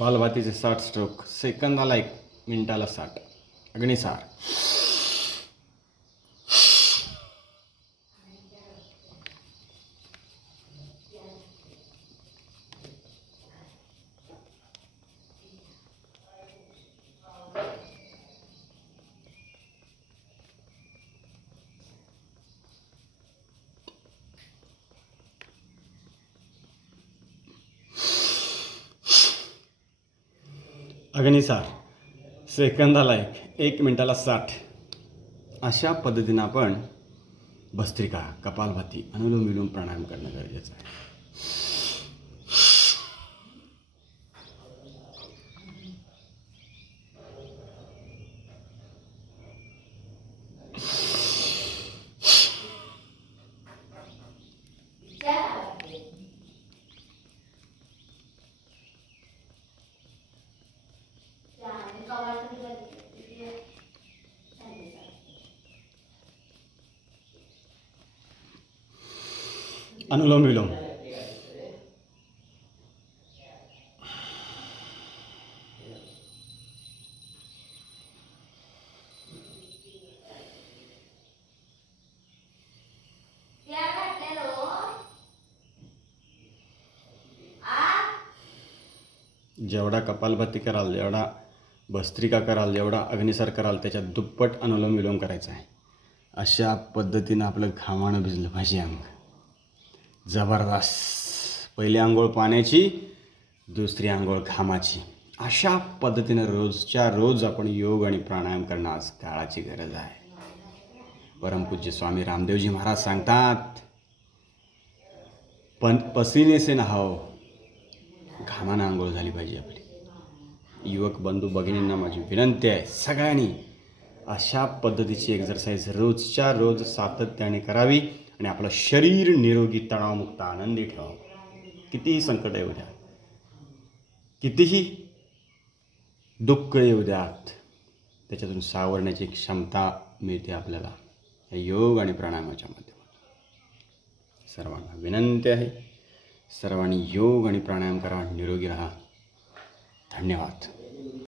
कपालभातीचे 60 stroke, सेकंदाला 1, मिनिटाला 60. अग्निसार. अग्निसार. सेकंदाला 1 मिनिटाला 60. अशा पद्धतीनं आपण भस्त्रिका, कपालभाती, अनुलोम विलोम प्राणायाम करणं गरजेचं आहे. अनुलोम विलोम. जेवढा कपालभाती कराल, जेवढा भस्त्रिका कराल, जेवढा अग्निसार कराल, त्याच्यात दुप्पट अनुलोम विलोम करायचा आहे. अशा पद्धतीनं आपलं घामानं भिजलं पाहिजे अंग. जबरदस्त. पहिली आंघोळ पाण्याची, दुसरी आंघोळ घामाची. अशा पद्धतीनं रोजच्या रोज आपण योग आणि प्राणायाम करणं आज काळाची गरज आहे. परमपूज्य स्वामी रामदेवजी महाराज सांगतात, पसीने से नहाओ. घामानं आंघोळ झाली पाहिजे आपली. युवक बंधू भगिनींना माझी विनंती आहे, सगळ्यांनी अशा पद्धतीची एक्झरसाईज रोजच्या रोज सातत्याने करावी आणि आपलं शरीर निरोगी, तणावमुक्त, आनंदी ठेवावं. कितीही संकट येऊ द्या, कितीही दुःख येऊ द्यात, त्याच्यातून सावरण्याची क्षमता मिळते आपल्याला या योग आणि प्राणायामाच्या माध्यमातून. सर्वांना विनंती आहे, सर्वांनी योग आणि प्राणायाम करा, निरोगी राहा. धन्यवाद.